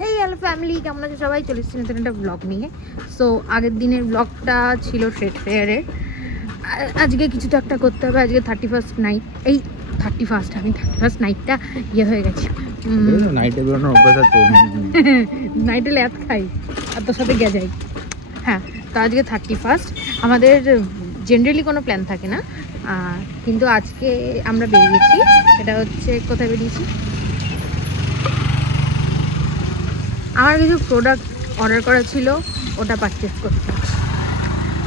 Hey hello family, কেমন আছে সবাই? চলে এসেছি নতুন একটা ব্লগ নিয়ে। সো আগের দিনের ব্লগটা ছিল ট্রেড ফেয়ারের। আজকে কিছু তো একটা করতে হবে। আজকে 31st নাইট, এই 31st আমি 31st নাইটটা ইয়ে হয়ে গেছি। নাইটে বেরোনোর অভ্যাস আছে, নাইটে ল্যাদ খাই আর তোর সাথে গে যাই। হ্যাঁ, তো আজকে 31st। আমাদের জেনারেলি কোনো প্ল্যান থাকে না, কিন্তু আজকে আমরা বেরিয়েছি। সেটা হচ্ছে কোথায় বেরিয়েছি, আমার কিছু প্রোডাক্ট অর্ডার করা ছিল, ওটা পারচেস করতে।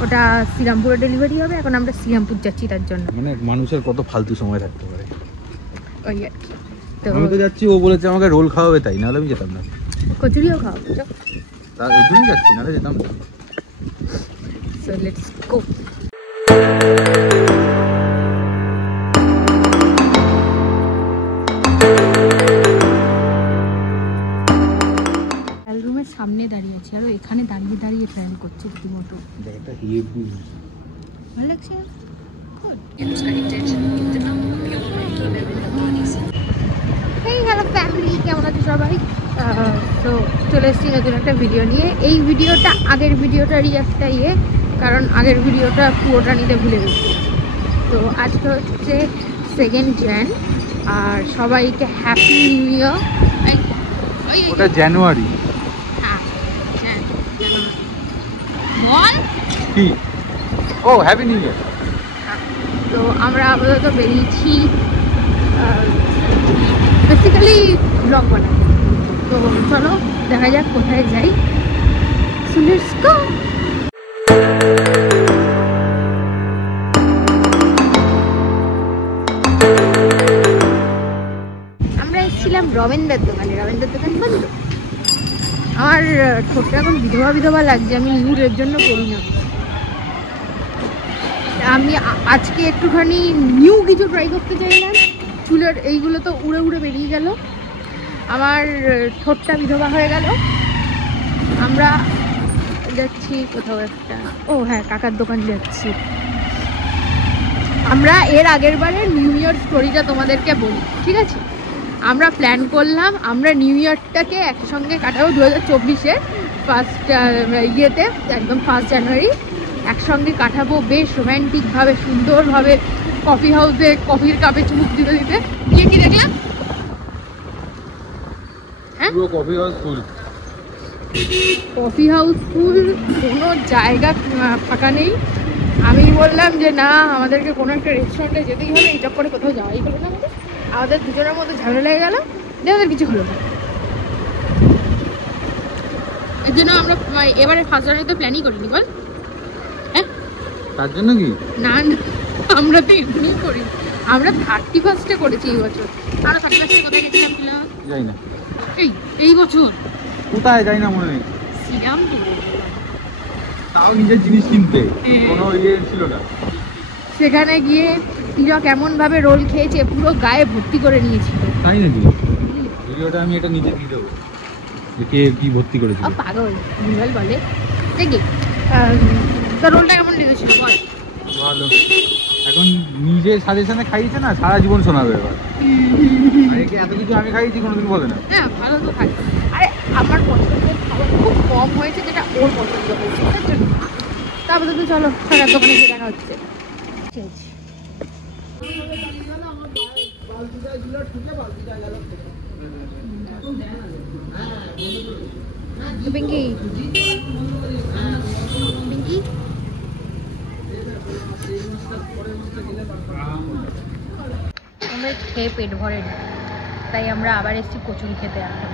ওটা শ্রীরামপুরে ডেলিভারি হবে। এখন আমরা শ্রীরামপুর যাচ্ছি তার জন্য। মানে মানুষের কত ফালতু সময় থাকতে পারে। ওই আর কি। তো আমি তো যাচ্ছি, ও বলেছে আমাকে রোল খাওয়াবে, তাই নাহলে আমি যেতাম না। কচুরিও খাওয়াবো, তার ওই জন্যই যাচ্ছি, নাহলে যেতাম না। So let's go. রুমের সামনে দাঁড়িয়ে আছি, আর এখানে দাঁড়িয়ে দাঁড়িয়ে ট্রায়াল করছে রীতিমতো। ভালো লাগছে। হেই হ্যালো ফ্যামিলি, কেমন আছে সবাই? তো চলে এসেছি নতুন একটা ভিডিও নিয়ে। এই ভিডিওটা আগের ভিডিওটারই একটা কারণ আগের ভিডিওটা পুরোটা নিতে ভুলে গেছি। তো আজকে হচ্ছে 2nd jan, আর সবাইকে হ্যাপি নিউ ইয়ার। ওটা জানুয়ারি। বল কি? ও হ্যাপি নিউ ইয়ার। তো আমরা আপাতত বেরিয়েছি বেসিক্যালি ব্লগ বানাতে। তো চলো দেখা যাক কোথায় যাই। So let's go. আমরা এসেছিলাম রবীন্দ্রের দোকানে। রবীন্দ্রের দোকান বন্ধ। আমার ঠোঁটটা এখন বিধবা বিধবা লাগছে, আমি নিউরের জন্য করি না। আমি আজকে একটুখানি নিউ কিছু ট্রাই করতে চাইলাম। চুলের এইগুলো তো উড়ে উড়ে বেরিয়ে গেল, আমার ঠোঁটটা বিধবা হয়ে গেল। আমরা যাচ্ছি কোথাও একটা, ও হ্যাঁ, কাকার দোকান যাচ্ছি। আমরা এর আগের বারের নিউ ইয়ার স্টোরিটা তোমাদেরকে বলি, ঠিক আছে? আমরা প্ল্যান করলাম আমরা নিউ ইয়ারটাকে একসঙ্গে কাটাবো 2024-এর ফার্স্ট ইয়েতে, একদম 1 জানুয়ারি একসঙ্গে কাটাবো বেশ রোম্যান্টিকভাবে, সুন্দরভাবে, কফি হাউসে কফির কাপে চুমুক দিতে দিতে। গিয়ে কি দেখলাম, হ্যাঁ, coffee house full. Coffee house full, কোনো জায়গা ফাঁকা নেই। আমি বললাম যে না, আমাদেরকে কোনো একটা রেস্টুরেন্টে যেতেই হবে। এই চক্করে কোথাও যাওয়াই হলো না। আমাদের দুজনের মধ্যে ঝামেলা লেগে গেল, আমাদের কিছু হলো না। এর জন্য আমরা এবারে 1 জানুয়ারিতে প্ল্যানই করিনি। বল, হ্যাঁ, তার জন্য কি? না না, আমরা তো এমনি করি। আমরা 31-এ করেছি এই বছর। আমরা 31-এ কোথায় গেছিলাম? যাই না। এই বছর কোথায় যাই না মনে নেই। শ্রীরামপুর। তাও নিজের জিনিস কিনতে কোনো ইয়ে ছিল না। সেখানে গিয়ে তিলক এমন ভাবে রোল খেয়েছে, পুরো গায়ে ভর্তি করে নিয়েছিল। তাই নাকি? ভিডিওটা আমি এটা নিজে দিয়ে দেবো, যে কে কি ভর্তি করেছিল। পাগল ভুলভাল বলে। দেখি তোর রোলটা কেমন লেগেছিল বল? ভালো। এখন নিজের সাজেশনে খাইয়েছে না, সারা জীবন শোনাবে এবার। এত কিছু আমি খাইয়েছি কোনোদিন বলে না। হ্যাঁ, ভালো তো খাই। আরে আমার পছন্দের খাবার খুব কম হয়েছে, যেটা ওর পছন্দ হয়েছে। তারপরে তো চলো সারা দোকানে গিয়ে দেখা হচ্ছে। পিঙ্কি, পিঙ্কি, আমরা খেয়ে পেট ভরে নি, তাই আমরা আবার এসেছি কচুরি খেতে। এখন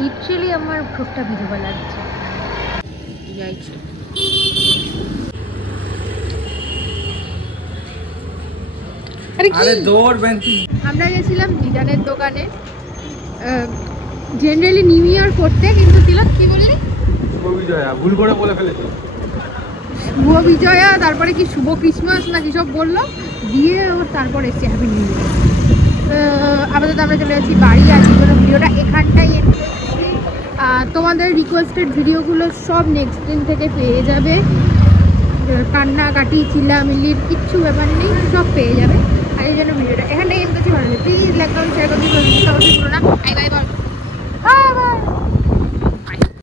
লিটারেলি আমার ঠোঁটটা বিধবা লাগছে। যাইছি আমরা গেছিলাম জিদানের দোকানে জেনারেলি নিউ ইয়ার করতে, কিন্তু তিলক কি বললি? শুভ বিজয়া ভুল করে বলে ফেলেছি। শুভ বিজয়া, তারপরে কি শুভ ক্রিসমাস না কি সব বললো, দিয়ে ওর তারপর এসছে হ্যাপি নিউ ইয়ার। আপাতত আমরা চলে যাচ্ছি বাড়ি। আজকে কোনো ভিডিওটা এখানটাই এন্ড করছি। তোমাদের রিকোয়েস্টেড ভিডিওগুলো সব নেক্সট দিন থেকে পেয়ে যাবে। কান্নাকাটি চিল্লামিল্লির কিচ্ছু ব্যাপার নেই, সব পেয়ে যাবে। আর এই জন্য ভিডিওটা এখানটাই এন্ড করছি। ভালো লাগে প্লিজ লাইক করুন, শেয়ার করুন, সাবস্ক্রাইব করুন না। বাই বাই বল।